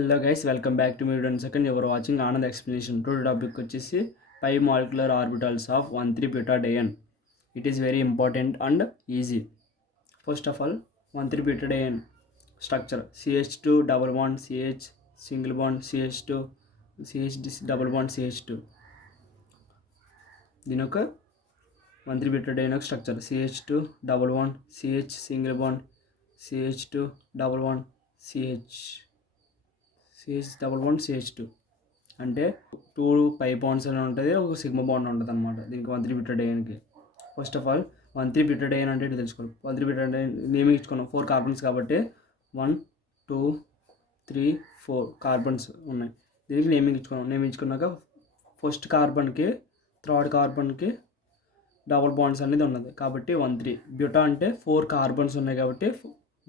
Hello guys, welcome back to మీ video. Second ఎవరు watching Anand explanation. Today topic వచ్చేసి pi molecular orbitals of 13-butadiene. It is very important and easy. First of all 13-butadiene structure CH2 double bond CH single bond CH2 CH double bond CH2. దీని యొక్క 13-butadiene యొక్క structure CH2 double bond CH single bond CH2 double bond CH double bond CH2 అంటే 2 పై bonds అని ఉంటుంది, ఒక sigma bond ఉంటుంది అనమాట దీనికి 13-butadieneకి. ఫస్ట్ ఆఫ్ ఆల్ 13-butadiene అంటే తెలుసుకోవాలి. 13-butadiene నేమ్ ఇచ్చుకున్నాం, 4 కార్బన్స్ కాబట్టి 1 2 3 4 కార్బన్స్ ఉన్నాయి. దీనికి నేమింగ్ ఇచ్చుకున్నాం. నేమ్ ఇచ్చుకున్నాక ఫస్ట్ కార్బన్కి థర్డ్ కార్బన్కి డబుల్ బాండ్స్ అనేది ఉన్నది కాబట్టి 13. బ్యూటా అంటే 4 కార్బన్స్ ఉన్నాయి కాబట్టి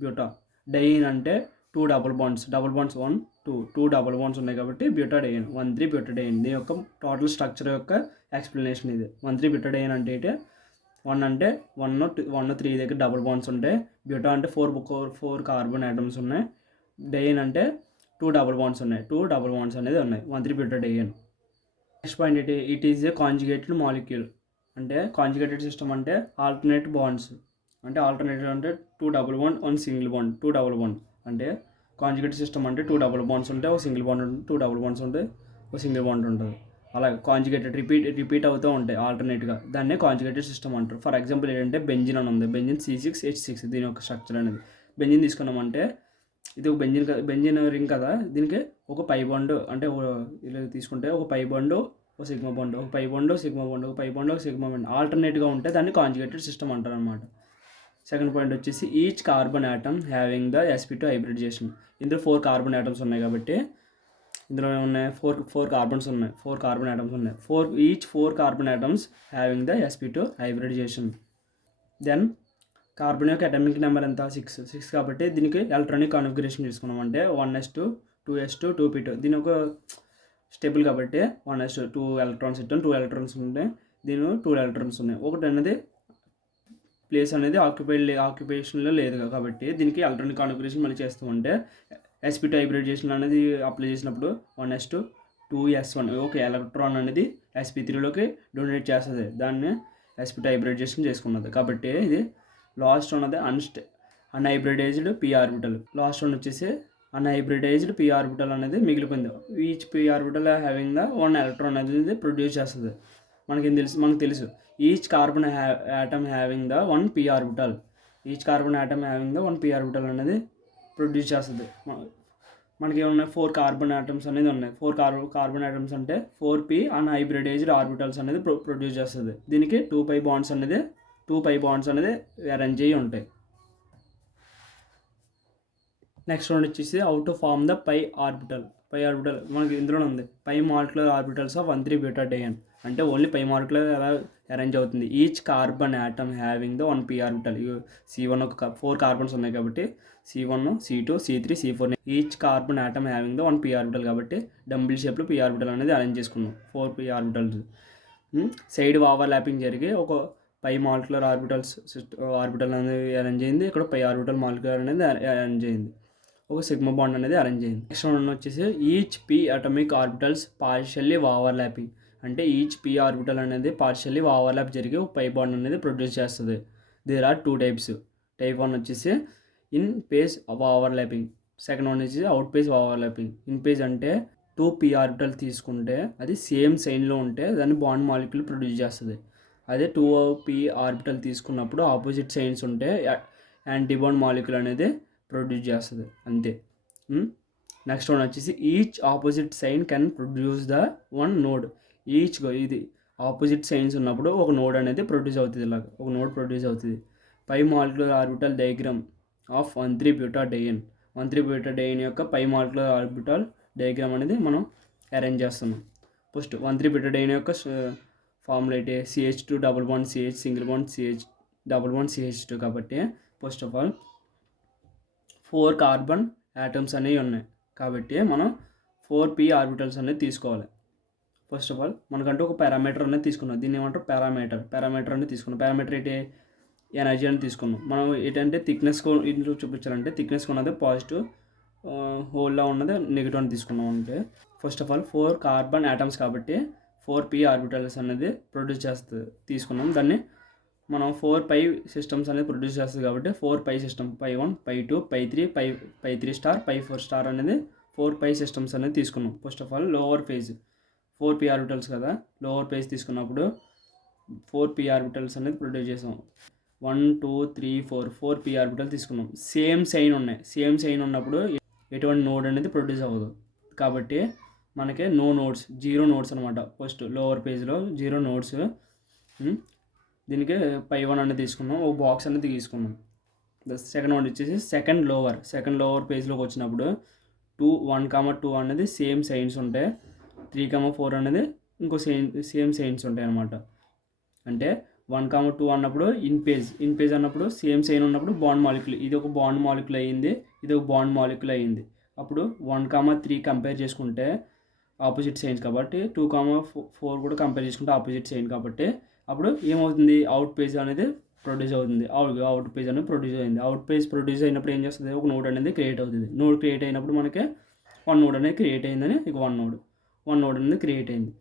బ్యూటా. డైన్ అంటే 2 డబుల్ బాండ్స్ 1 2 డబుల్ బాండ్స్ ఉన్నాయి కాబట్టి బ్యూటాడియన్ 13-butadiene. దీని యొక్క టోటల్ స్ట్రక్చర్ యొక్క ఎక్స్ప్లెనేషన్ ఇది. 13-butadiene అంటే 1 అంటే 1 3 దగ్గర డబుల్ బాండ్స్ ఉంటాయి. బ్యూటా అంటే 4 కార్బన్ ఐటమ్స్ ఉన్నాయి. డైన్ అంటే 2 డబుల్ బాండ్స్ ఉన్నాయి. 2 డబుల్ బాండ్స్ అనేది ఉన్నాయి 13-butadiene. నెక్స్ట్ పాయింట్ ఏంటి? It is a conjugated molecule. అంటే కాంజుగేటెడ్ సిస్టమ్ అంటే ఆల్టర్నేట్ బాండ్స్. అంటే ఆల్టర్నేటివ్ అంటే 2 double bond 1 single bond 2 double bond. అంటే కాంజుగేట్ సిస్టమ్ అంటే 2 డబుల్ బాండ్స్ ఉంటాయి, ఒక సింగిల్ బాండ్ ఉంటుంది. 2 డబుల్ బాండ్స్ ఉంటాయి, ఒక సింగిల్ బాండ్ ఉంటుంది. అలాగే కాంజుగేటెడ్ రిపీట్ అవుతూ ఉంటాయి ఆల్టర్నేట్గా. దాన్నే కాంజుగేటెడ్ సిస్టమ్ అంటారు. ఫర్ ఎగ్జాంపుల్ ఏంటంటే బెంజిన్ అని ఉంది. బెంజిన్ C6H6 దీని యొక్క స్ట్రక్చర్ అనేది. బెంజిన్ తీసుకున్నామంటే ఇది ఒక బెంజిన్ రింగ్ కదా. దీనికి ఒక పై బాండ్ అంటే ఇలా తీసుకుంటే ఒక పై బాండ్ ఒక సిగ్మా బాండ్, ఒక పై బాండ్ సిగ్మా బాండ్, ఒక పై బాండ్ ఒక సిగ్మా బాండ్ ఆల్టర్నేట్గా ఉంటే దాన్ని కాంజుగేటెడ్ సిస్టమ్ అంటారు అనమాట. సెకండ్ పాయింట్ వచ్చేసి each carbon atom having the sp2 hybridization. ఇందులో 4 కార్బన్ యాటమ్స్ ఉన్నాయి కాబట్టి ఇందులో ఉన్నాయి 4 కార్బన్స్ ఉన్నాయి, 4 కార్బన్ యాటమ్స్ ఉన్నాయి. 4 carbon atoms having the sp2 hybridization. Then carbon యొక్క అటామిక్ నెంబర్ ఎంత? 6 కాబట్టి దీనికి ఎలక్ట్రానిక్ కాన్ఫిగరేషన్ తీసుకున్నాం అంటే 1s2 2s2 2p2. దీని ఒక స్టేబుల్ కాబట్టి 1s2 2 ఎలక్ట్రాన్స్ ఇట్టాను, 2 ఎలక్ట్రాన్స్ ఉంటాయి. దీని 2 ఎలక్ట్రాన్స్ ఉన్నాయి. ఒకటి అనేది ప్లేస్ అనేది ఆక్యుపేషన్లో లేదు కాబట్టి దీనికి ఎలక్ట్రానిక్ కాన్ఫిగరేషన్ మళ్ళీ చేస్తూ ఉంటే sp2 హైబ్రిడైజేషన్ అనేది అప్లై చేసినప్పుడు 1s2 2s1 ఒక ఎలక్ట్రాన్ అనేది sp3లోకి డొనేట్ చేస్తుంది. దాన్ని sp2 హైబ్రిడైజేషన్ చేసుకున్నది కాబట్టి ఇది లాస్ట్ ఉన్నది unhybridised p orbital. Last one వచ్చేసి అన్హైబ్రిడైజ్డ్ p ఆర్బిటల్ అనేది మిగిలిపోయింది. Each p orbital having the 1 electron అనేది ప్రొడ్యూస్ చేస్తుంది. మనకు తెలుసు each carbon atom having the 1 p orbital. Each carbon atom having the 1 p orbital అనేది ప్రొడ్యూస్ చేస్తుంది. మనకి ఏమున్నాయి? 4 కార్బన్ యాటమ్స్ అనేది ఉన్నాయి. 4 కార్బన్ యాటమ్స్ అంటే 4p అన్హైబ్రిడైజ్డ్ ఆర్బిటల్స్ అనేది ప్రొడ్యూస్ చేస్తుంది. దీనికి 2 పై బాండ్స్ అనేది అరేంజ్ అయ్యి ఉంటాయి. నెక్స్ట్ వన్ వచ్చేసి how to form the pi orbital. మనకి ఇందులోనే ఉంది pi molecular orbitals of 13-butadiene. అంటే ఓన్లీ పై మాలిక్యులర్ ఎలా అరేంజ్ అవుతుంది. Each carbon atom having the 1 p orbital. C1 ఒక 4 కార్బన్స్ ఉన్నాయి కాబట్టి C1 C2 C3 C4. Each carbon atom having the 1 p orbital కాబట్టి డంబుల్ షేప్లో p ఆర్బిటల్ అనేది arrange చేసుకున్నాం. 4 p orbitals side over lapping జరిగి ఒక పై మాలిక్యులర్ ఆర్బిటల్ అనేది అరేంజ్ అయింది. ఇక్కడ పై ఆర్బిటల్ మాలిక్యులర్ అనేది అరేంజ్ అయింది. ఒక సిగ్మా బాండ్ అనేది అరేంజ్ అయింది. నెక్స్ట్ వన్ వచ్చేసి each p atomic orbitals partially overlapping. అంటే ఈచ్ p ఆర్బిటల్ అనేది పార్షియల్లీ ఓవర్లాప్ జరిగి ఒక పై బాండ్ అనేది ప్రొడ్యూస్ చేస్తుంది. There are 2 types. టైప్ 1 వచ్చేసి in phase overlapping. Second one వచ్చేసి out phase overlapping. In phase అంటే 2 p ఆర్బిటల్ తీసుకుంటే అది సేమ్ సైన్లో ఉంటే దాన్ని బాండ్ మాలిక్యూల్ ప్రొడ్యూస్ చేస్తుంది. అదే 2 p ఆర్బిటల్ తీసుకున్నప్పుడు ఆపోజిట్ సైన్స్ ఉంటే యాంటీబాండ్ మాలిక్యూల్ అనేది ప్రొడ్యూస్ చేస్తుంది అంతే. నెక్స్ట్ వన్ వచ్చేసి each opposite sign can produce the 1 node. ఇది ఆపోజిట్ సైన్స్ ఉన్నప్పుడు ఒక నోడ్ అనేది ప్రొడ్యూస్ అవుతుంది. ఇలాగ ఒక నోడ్ ప్రొడ్యూస్ అవుతుంది. Pi molecular orbital diagram of 13-butadiene. 13-butadiene యొక్క పై మాలిక్యులర్ ఆర్బిటల్ డయాగ్రామ్ అనేది మనం అరేంజ్ చేస్తున్నాం. ఫస్ట్ 13-butadiene యొక్క ఫార్ములా ఏంటి? CH2 double bond CH single bond CH double bond CH2 కాబట్టి first of all 4 carbon atoms అనేవి ఉన్నాయి కాబట్టి మనం 4 p ఆర్బిటల్స్ అనేది తీసుకోవాలి. ఫస్ట్ ఆఫ్ ఆల్ మనకంటూ ఒక పారామీటర్ అనేది తీసుకున్నాం. దీన్ని ఏమంటారు? పారామీటర్ అనేది తీసుకున్నాం. పారామీటర్ ఏంటి? ఎనర్జీ అని తీసుకున్నాం. మనం ఏంటంటే థిక్నెస్ ఇందులో చూపించాలంటే థిక్నెస్ ఉన్నది పాజిటివ్ హోల్లో ఉన్నది నెగిటివ్ అని తీసుకున్నాం అంటే first of all 4 carbon atoms కాబట్టి 4p ఆర్బిటల్స్ అనేది ప్రొడ్యూస్ చేస్తుంది తీసుకున్నాం. దాన్ని మనం 4 సిస్టమ్స్ అనేది ప్రొడ్యూస్ చేస్తుంది కాబట్టి 4 సిస్టమ్ π1 π2 π3 π3 స్టార్ π4 స్టార్ అనేది 4 సిస్టమ్స్ అనేది తీసుకున్నాం. First of all lower phase 4p orbitals కదా, లోవర్ ఫేజ్ తీసుకున్నప్పుడు 4p ఆర్బిటల్స్ అనేది ప్రొడ్యూస్ చేసాం. 1 2 3 4 p ఆర్బిటల్ తీసుకున్నాం. సేమ్ సైన్ ఉన్నాయి. సేమ్ సైన్ ఉన్నప్పుడు ఎటువంటి నోడ్ అనేది ప్రొడ్యూస్ అవ్వదు కాబట్టి మనకి నో నోడ్స్, 0 నోడ్స్ అనమాట. ఫస్ట్ లోవర్ పేజ్లో 0 నోడ్స్. దీనికి π1 అనేది తీసుకున్నాం, ఒక బాక్స్ అనేది తీసుకున్నాం. సెకండ్ వన్ వచ్చేసి సెకండ్ లోవర్ పేజ్లోకి వచ్చినప్పుడు 1, 2 అనేది సేమ్ సైన్స్ ఉంటాయి. 3, 4 అనేది ఇంకో సేమ్ సైన్స్ ఉంటాయి అన్నమాట. అంటే 1, 2 అన్నప్పుడు ఇన్ పేజ్ అన్నప్పుడు సేమ్ సైన్ ఉన్నప్పుడు బాండ్ మాలిక్యూల్, ఇది ఒక బాండ్ మాలిక్యూల్ అయ్యింది, ఇది ఒక బాండ్ మాలిక్యూల్ అయ్యింది. అప్పుడు 1, 3 కంపేర్ చేసుకుంటే ఆపోజిట్ సైన్స్ కాబట్టి 2, 4 కూడా కంపేర్ చేసుకుంటే ఆపోజిట్ సైన్ కాబట్టి అప్పుడు ఏమవుతుంది, అవుట్ పేజ్ అనేది ప్రొడ్యూస్ అవుతుంది. అవుట్ పేజ్ అనేది ప్రొడ్యూస్ అయింది. అవుట్ పేజ్ ప్రొడ్యూస్ అయినప్పుడు ఏం చేస్తుంది, ఒక నోడ్ అనేది క్రియేట్ అవుతుంది. నోడ్ క్రియేట్ అయినప్పుడు మనకి 1 నోడ్ అనేది క్రియేట్ అయిందని ఇక 1 నోడ్ అనేది క్రియేట్ అయింది.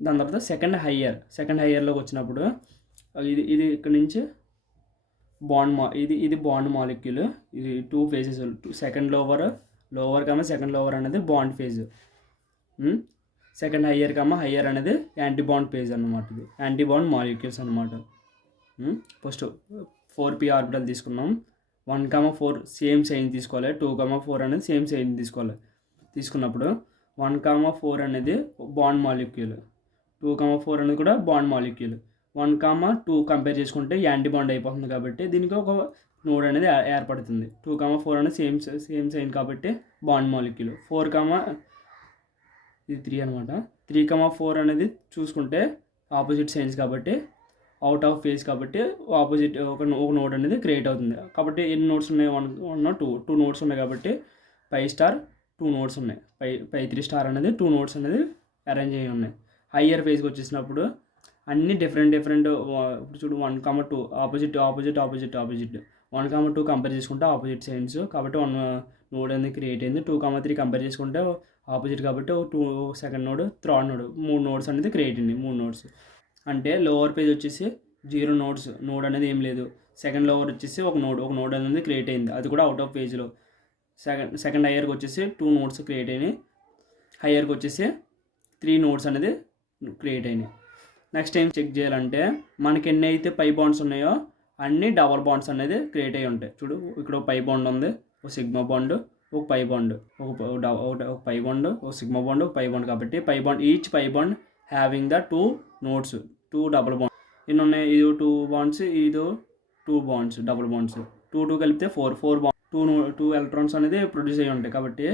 దాని తర్వాత సెకండ్ హయ్యర్లోకి వచ్చినప్పుడు ఇది ఇక్కడ నుంచి ఇది బాండ్ మాలిక్యూల్, ఇది 2 phases. Second lower second lower అనేది బాండ్ ఫేజ్. సెకండ్ హయ్యర్ అనేది యాంటీబాండ్ పేజ్ అనమాట. ఇది యాంటీబాండ్ మాలిక్యూల్స్ అనమాట. ఫస్ట్ 4p ఆర్బిటల్ తీసుకున్నాం. 1, 4 సేమ్ సైన్ తీసుకోవాలి. 2, 4 అనేది సేమ్ సైన్ తీసుకోవాలి. తీసుకున్నప్పుడు 1, 4 అనేది బాండ్ మాలిక్యూల్, 2, 4 అనేది కూడా బాండ్ మాలిక్యూల్. 1, 2 కంపేర్ చేసుకుంటే యాంటీబాండ్ అయిపోతుంది కాబట్టి దీనికి ఒక నోడ్ అనేది ఏర్పడుతుంది. 2, 4 అనేది సేమ్ సైన్ కాబట్టి బాండ్ మాలిక్యూల్. 4, ఇది 3 అనమాట. 3, 4 అనేది చూసుకుంటే ఆపోజిట్ సైన్స్ కాబట్టి అవుట్ ఆఫ్ ఫేజ్ కాబట్టి ఆపోజిట్ ఒక నోడ్ అనేది క్రియేట్ అవుతుంది. కాబట్టి ఎన్ని నోడ్స్ ఉన్నాయి, 1 2 నోడ్స్ ఉన్నాయి కాబట్టి π స్టార్ 2 నోడ్స్ ఉన్నాయి. π3 స్టార్ అనేది 2 నోడ్స్ అనేది అరేంజ్ అయ్యి ఉన్నాయి. హయ్యర్ ఫేజ్కి వచ్చేసినప్పుడు అన్ని డిఫరెంట్ ఇప్పుడు చూడు 1, 2 ఆపోజిట్ 1, 2 కంపేర్ చేసుకుంటే ఆపోజిట్ సైన్స్ కాబట్టి 1 నోడ్ అనేది క్రియేట్ అయింది. 2, 3 కంపేర్ చేసుకుంటే ఆపోజిట్ కాబట్టి 2 second node, third node, 3 nodes అనేది క్రియేట్ అయింది. 3 నోడ్స్ అంటే లోవర్ పేజ్ వచ్చేసి 0 నోడ్ అనేది ఏం లేదు. సెకండ్ లోవర్ వచ్చేసి ఒక నోడ్ అనేది క్రియేట్ అయింది, అది కూడా అవుట్ ఆఫ్ పేజ్లో. సెకండ్ హయ్యర్కి వచ్చేసి 2 నోడ్స్ క్రియేట్ అయినాయి. హయ్యర్కి వచ్చేసి 3 నోడ్స్ అనేది క్రియేట్ అయినాయి. నెక్స్ట్ ఏం చెక్ చేయాలంటే మనకి ఎన్ని అయితే పై బాండ్స్ ఉన్నాయో అన్ని డబల్ బాండ్స్ అనేది క్రియేట్ అయ్యి ఉంటాయి. చూడు ఇక్కడ ఒక పై బాండ్ ఉంది, ఒక సిగ్మా బాండ్, ఒక పై బాండ్, ఒక పై బాండ్, ఒక సిగ్మా బాండ్, ఒక పై బాండ్ కాబట్టి each pi bond having the 2 nodes, 2 double bond. ఎన్ని ఉన్నాయి, ఇది 2 బాండ్స్, ఇది 2 బాండ్స్ డబుల్ బాండ్స్, 2 కలిపితే 4 బాండ్, 2 ఎలక్ట్రాన్స్ అనేది ప్రొడ్యూస్ అయ్యి ఉంటాయి కాబట్టి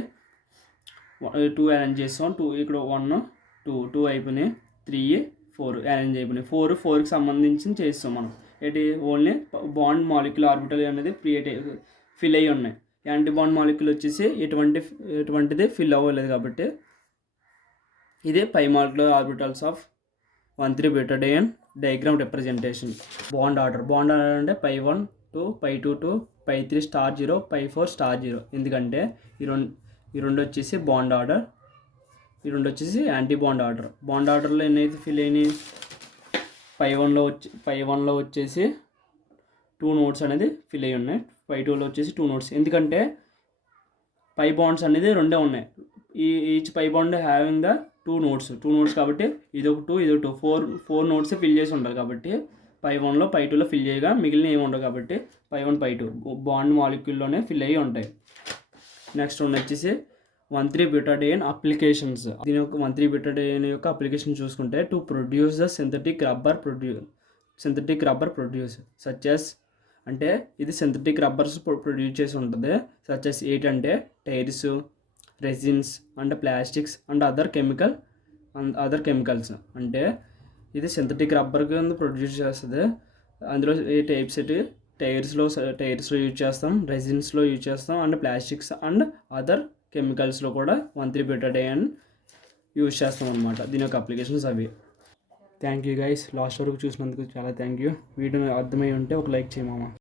2 అరేంజ్ చేస్తాం. 2 ఇక్కడ 1 2 అయిపోయినాయి, 3 4 అరేంజ్ అయిపోయినాయి. 4కి సంబంధించి చేస్తాం మనం. ఏంటి, ఓన్లీ బాండ్ మాలిక్యూల్ ఆర్బిటల్ అనేది ఫిల్ అయ్యి ఉన్నాయి. యాంటీబాండ్ మాలిక్యూల్ వచ్చేసి ఎటువంటిది ఫిల్ అవ్వలేదు కాబట్టి ఇది pi molecular orbitals of one three butadiene diagram representation. Bond order అంటే π1 to π2 to π3 స్టార్ 0 π4 స్టార్ 0. ఎందుకంటే ఈ రెండు వచ్చేసి బాండ్ ఆర్డర్, ఈ రెండు వచ్చేసి యాంటీ బాండ్ ఆర్డర్. బాండ్ ఆర్డర్లో ఎన్నైతే ఫిల్ అయినాయి, π1లో వచ్చేసి 2 నోడ్స్ అనేది ఫిల్ అయ్యి ఉన్నాయి. π2లో వచ్చేసి 2 నోడ్స్. ఎందుకంటే పై బాండ్స్ అనేది రెండే ఉన్నాయి. Each pi bond having the 2 nodes కాబట్టి ఇదొక 2 4 నోడ్స్ ఫిల్ చేసి ఉండాలి కాబట్టి π1లో π2లో ఫిల్ చేయగా మిగిలిన ఏమి ఉండవు కాబట్టి π1 π2 బాండ్ మాలిక్యూల్లోనే ఫిల్ అయ్యి ఉంటాయి. నెక్స్ట్ వచ్చేసి 1,3-బూటాడియన్ అప్లికేషన్స్. దీని యొక్క 1,3-బూటాడియన్ యొక్క అప్లికేషన్ చూసుకుంటే to produce the synthetic rubber produce such as, అంటే ఇది సింథటిక్ రబ్బర్స్ ప్రొడ్యూస్ చేసి ఉంటుంది. సచెస్ ఏంటంటే tyres, resins and plastics and other chemicals. అంటే ఇది సింథటిక్ రబ్బర్ కింద ప్రొడ్యూస్ చేస్తుంది. అందులో ఏ టైప్స్ అయితే టైర్స్లో యూజ్ చేస్తాం, రెజిన్స్లో యూజ్ చేస్తాం అండ్ ప్లాస్టిక్స్ అండ్ అదర్ కెమికల్స్లో కూడా 1,3-బూటాడియన్ యూజ్ చేస్తాం అనమాట. దీని యొక్క అప్లికేషన్స్ అవి. థ్యాంక్ యూ గైస్, లాస్ట్ వరకు చూసినందుకు చాలా థ్యాంక్ యూ. వీడియో అర్థమై ఉంటే ఒక లైక్ చేయమా.